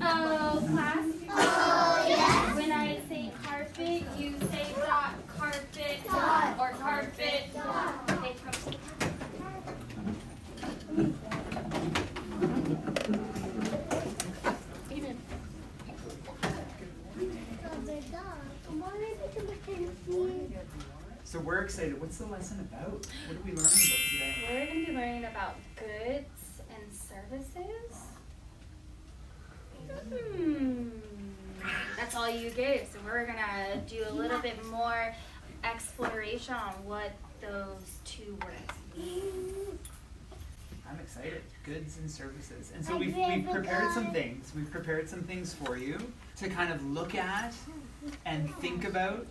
Oh, class? Oh, yes. When I say carpet, you say dot. Carpet, dot. Or carpet, dot. Okay, come. So we're excited. What's the lesson about? What are we learning about today? We're going to be learning about goods and services. That's all you gave. So we're going to do a little bit more exploration on what those two words mean. I'm excited. Goods and services. And so we've prepared some things. We've prepared some things for you to kind of look at and think about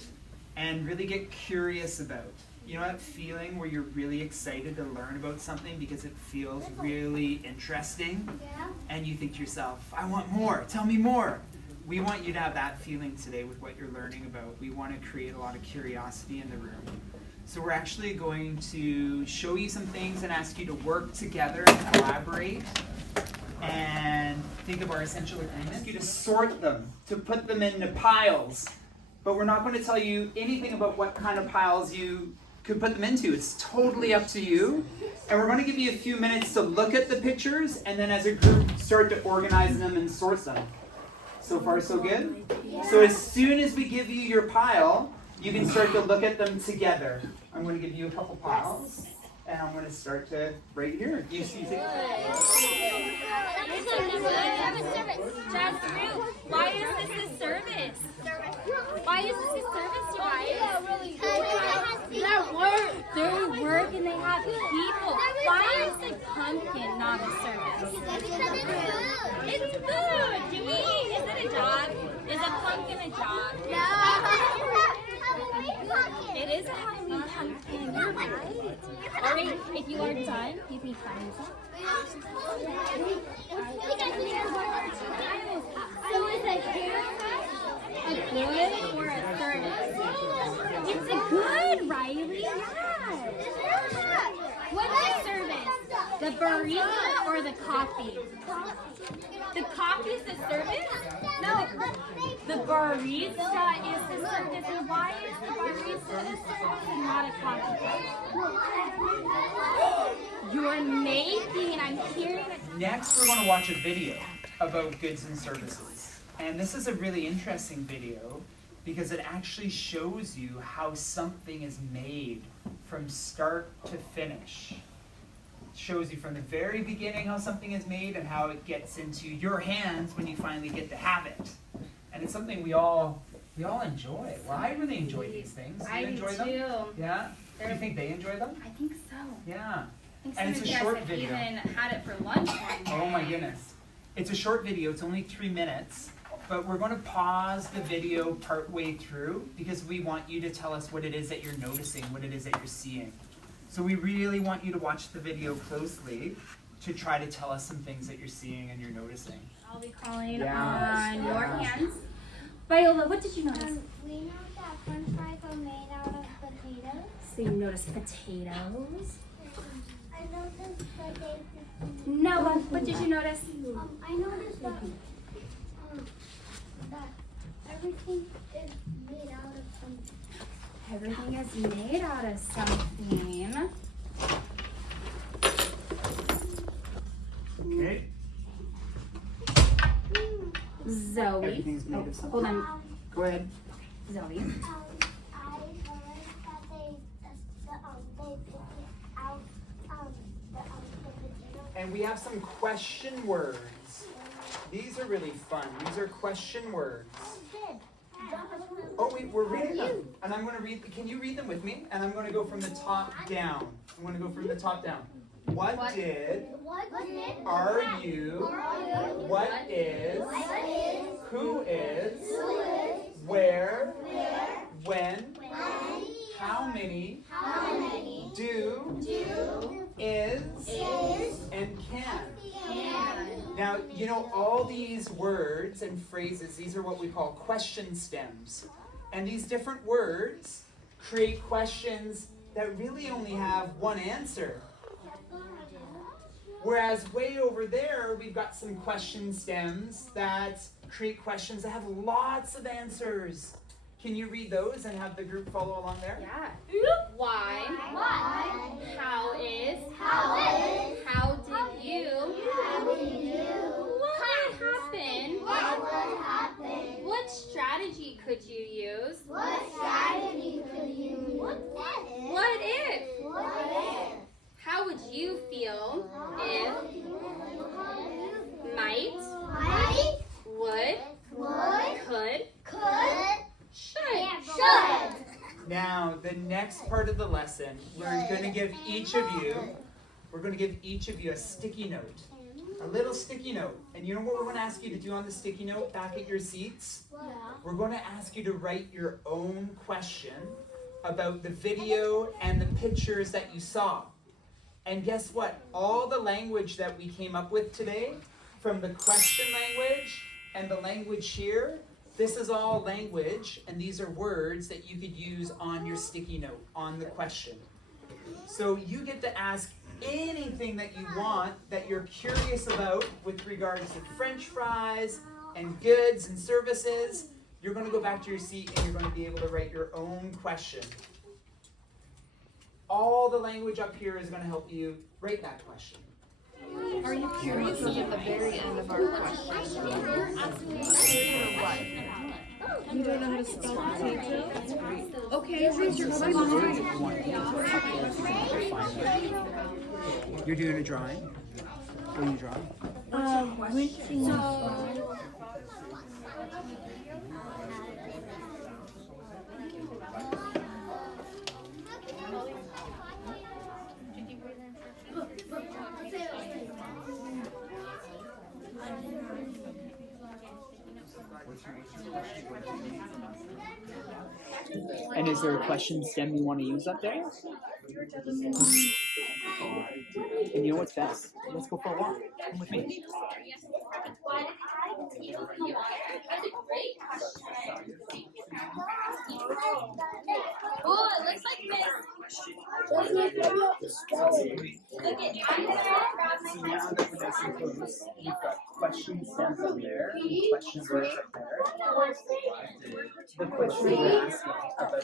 and really get curious about. You know that feeling where you're really excited to learn about something because it feels really interesting? Yeah. And you think to yourself, I want more, tell me more. We want you to have that feeling today with what you're learning about. We want to create a lot of curiosity in the room. So we're actually going to show you some things and ask you to work together and collaborate and think of our essential agreements. Ask you to sort them, to put them into piles. But we're not going to tell you anything about what kind of piles you could put them into. It's totally up to you. And we're going to give you a few minutes to look at the pictures and then as a group start to organize them and sort them. So far, so good? Yeah. So as soon as we give you your pile, you can start to look at them together. I'm going to give you a couple piles. And I'm going to start to right here. You see it? Why is this a service? Why is this a service, you guys? They work and they have people. Why is the pumpkin not a service? It's food. Do we eat? Is it a job? Is a pumpkin a job? It is a Halloween pumpkin. You're right. All right, if you are done, give me 5 minutes. So is a haircut a good or a service? It's a good, Riley. Yes. What's a service? The barista or the coffee? The coffee is the service? No. The barista is the service. And why is the barista a service and not a coffee? You're making, I'm hearing it. Next, we're going to watch a video about goods and services. And this is a really interesting video because it actually shows you how something is made from start to finish. It shows you from the very beginning how something is made and how it gets into your hands when you finally get to have it. And it's something we all enjoy. Well, I really enjoy these things. Do you enjoy them? Yeah? Do you think they enjoy them? I think so. Yeah. I think And it's a some of you guys short have video. even had it for lunch one day. Oh my goodness. It's a short video, it's only 3 minutes, but we're going to pause the video partway through because we want you to tell us what it is that you're noticing, what it is that you're seeing. So we really want you to watch the video closely to try to tell us some things that you're seeing and you're noticing. I'll be calling Yeah. on your Yeah. hands. Viola, what did you notice? We know that french fries are made out of potatoes. So you noticed potatoes. I noticed that they... Noah, what did you notice? I noticed that everything is made out of something. Everything is made out of something. Okay. Zoe. Everything's made of something. Hold on. Go ahead. Zoe. I heard that they pick it out of the potato. And we have some question words. These are really fun. These are question words. Oh, we're reading them. And I'm going to read, can you read them with me? And I'm going to go from the top down. I'm going to go from the top down. What did, are you, what is, who is, where, when, how many, do, is, and can. Now, you know, all these words and phrases, these are what we call question stems. And these different words create questions that really only have one answer. Whereas way over there, we've got some question stems that create questions that have lots of answers. Can you read those and have the group follow along there? Yeah. Why? Why? How is? How is? How did you? How did you? What would happen? What would happen? What strategy could you use? What strategy could you use? What if? What if? What if? How would you feel if might, Might? would, Would? could, Should? should? Now, the next part of the lesson, we're going to give each of you a sticky note. A little sticky note. And you know what we're going to ask you to do on the sticky note back at your seats? We're going to ask you to write your own question about the video and the pictures that you saw. And guess what? All the language that we came up with today, from the question language and the language here, this is all language, and these are words that you could use on your sticky note, on the question. So you get to ask anything that you want, that you're curious about with regards to French fries and goods and services. You're going to go back to your seat and you're going to be able to write your own question. All the language up here is going to help you write that question. Are you curious at the very end of our question? You don't know how to spell potato? That's great. Okay, raise your question. You're doing a drawing? What are you drawing? And is there a question stem you want to use up there? And you know what's best? Let's go for a walk. Come with me. Oh, it looks like this. Look at So now that we're nice and close, you've got question stems up there, and question words up there. The question we're asking about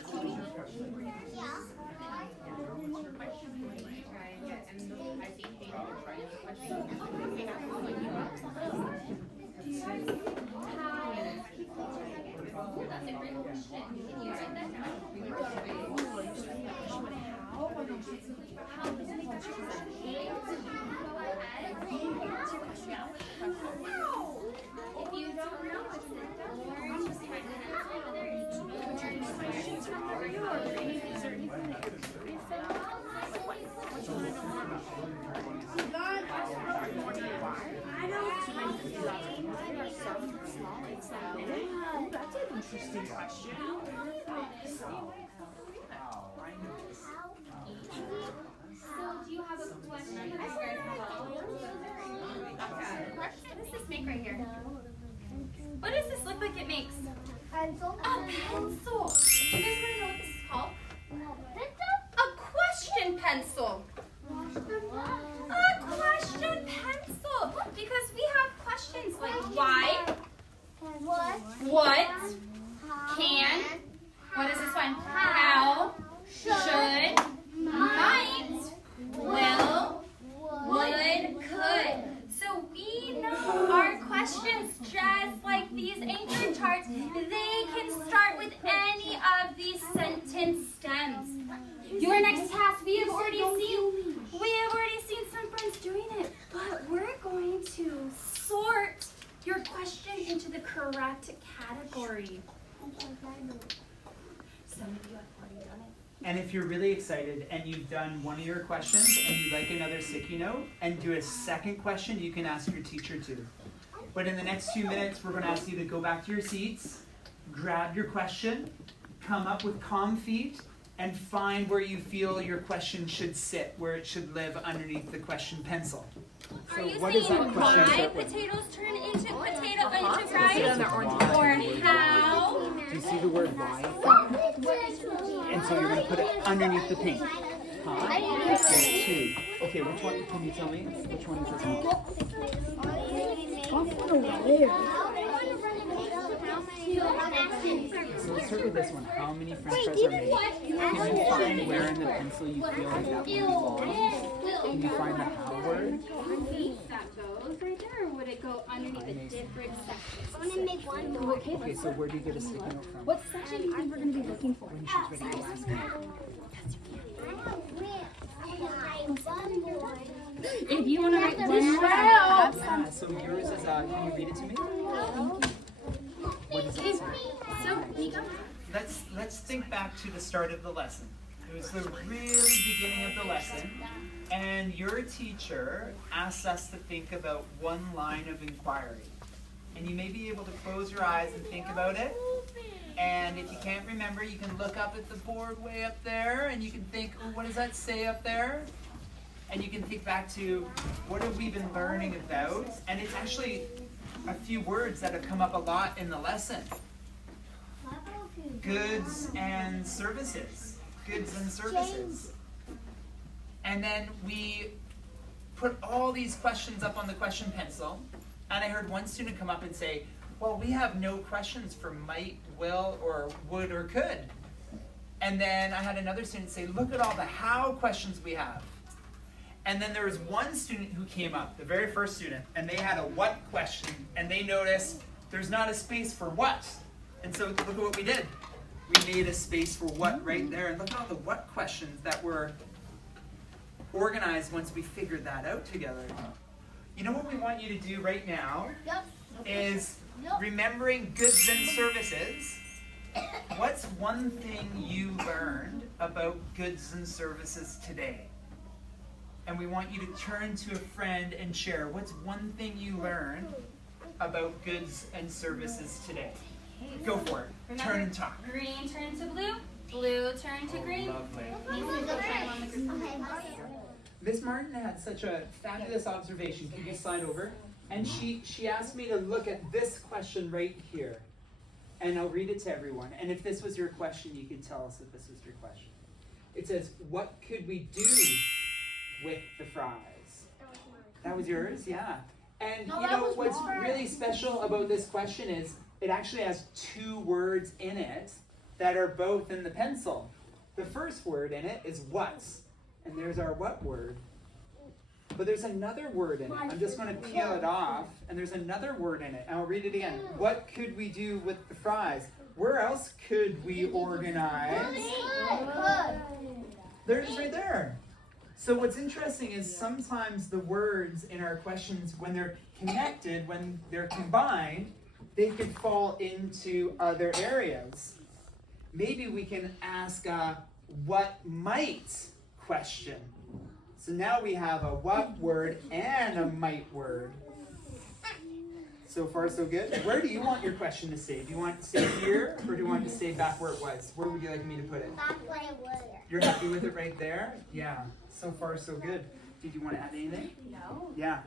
That's an interesting question. So, do you have a question? What does this make right here? What does this look like it makes? Pencil? A pencil. Do you guys want to know what this is called? A question pencil. A question pencil. Because we have questions like why, what, can, what is this one? How, should, might, will, would, could. So we know our questions, just like these anchor charts, they can start with any of these sentence stems. Your next task, we have already seen some friends doing it, but we're going to sort your question into the correct category. Some of you have already done it. And if you're really excited and you've done one of your questions and you'd like another sticky note and do a second question, you can ask your teacher too. But in the next few minutes, we're going to ask you to go back to your seats, grab your question, come up with calm feet, and find where you feel your question should sit, where it should live underneath the question pencil. Are you what is that saying question why start with? potatoes turn into fries? Or how? Do you see the word why? And so you're going to put it underneath the pink. Huh? I didn't Yeah, 2. Okay, which one? Can you tell me? Which one is this one? So let's start with this one. How many French fries are made? Can you find where in the pencil you feel like that one belongs? Can you find the how word? Underneath that goes right there, or would it go underneath a different section? I want to make one more. Okay, so where do you get a sticky note from? What section do you think we're going to be looking for? When she's ready to ask me. One more. If you want to write one more, Yeah, so yours is, can you read it to me? What does it say? so Nika, Let's think back to the start of the lesson. It was the really beginning of the lesson, and your teacher asked us to think about one line of inquiry. And you may be able to close your eyes and think about it. And if you can't remember, you can look up at the board way up there, and you can think, oh, what does that say up there? And you can think back to what have we been learning about? And it's actually a few words that have come up a lot in the lesson. Goods and services. Goods and services. And then we put all these questions up on the question pencil, and I heard one student come up and say, well, we have no questions for might, will, or would, or could. And then I had another student say, look at all the how questions we have. And then there was one student who came up, the very first student, and they had a what question, and they noticed there's not a space for what. And so look at what we did. We made a space for what right there, and look at all the what questions that were organized once we figured that out together. You know what we want you to do right now is remembering goods and services. What's one thing you learned about goods and services today? And we want you to turn to a friend and share. What's one thing you learned about goods and services today? Go for it. remember, Turn and talk. green turn to blue, blue turn to green. Lovely. Needs to go time on the group. Miss Martin had such a fabulous observation. Can you slide over? And she asked me to look at this question right here. And I'll read it to everyone. And if this was your question, you can tell us if this was your question. It says, what could we do with the fries? That was yours? Yeah. And you know what's really special about this question is it actually has 2 words in it that are both in the pencil. The first word in it is what's. And there's our what word. But there's another word in it. I'm just going to peel it off. And there's another word in it. And I'll read it again. What could we do with the fries? Where else could we organize? There it is right there. So what's interesting is sometimes the words in our questions, when they're connected, when they're combined, they could fall into other areas. Maybe we can ask a what might question. So now we have a what word and a might word. So far, so good. Where do you want your question to stay? Do you want it to stay here, or do you want it to stay back where it was? Where would you like me to put it? You're happy with it right there? Yeah. So far, so good. Did you want to add anything? No. Yeah.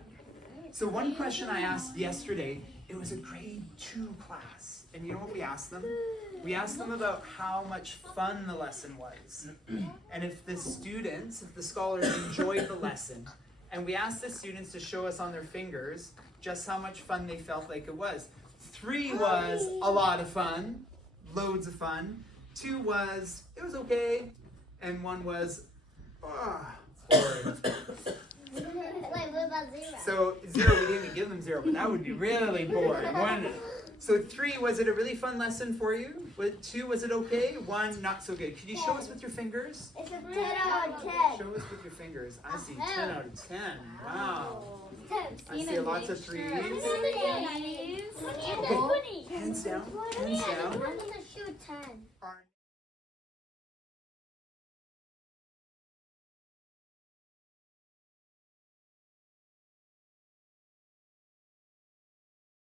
So one question I asked yesterday, it was a grade 2 class. And you know what we asked them? We asked them about how much fun the lesson was. And if the students, if the scholars enjoyed the lesson. And we asked the students to show us on their fingers just how much fun they felt like it was. 3 was a lot of fun, loads of fun. 2 was, it was okay. And 1 was, horrid. Wait, what about 0? So 0, we didn't even give them 0, but that would be really boring, wouldn't it? So 3, was it a really fun lesson for you? 2, was it okay? 1, not so good. Could you show us with your fingers? It's a 10 out of 10. Show us with your fingers. I see 10 out of 10. Wow. 10. I see lots of 3s. Hands down. Hands down. Hands down. I'm gonna shoot 10. Alright.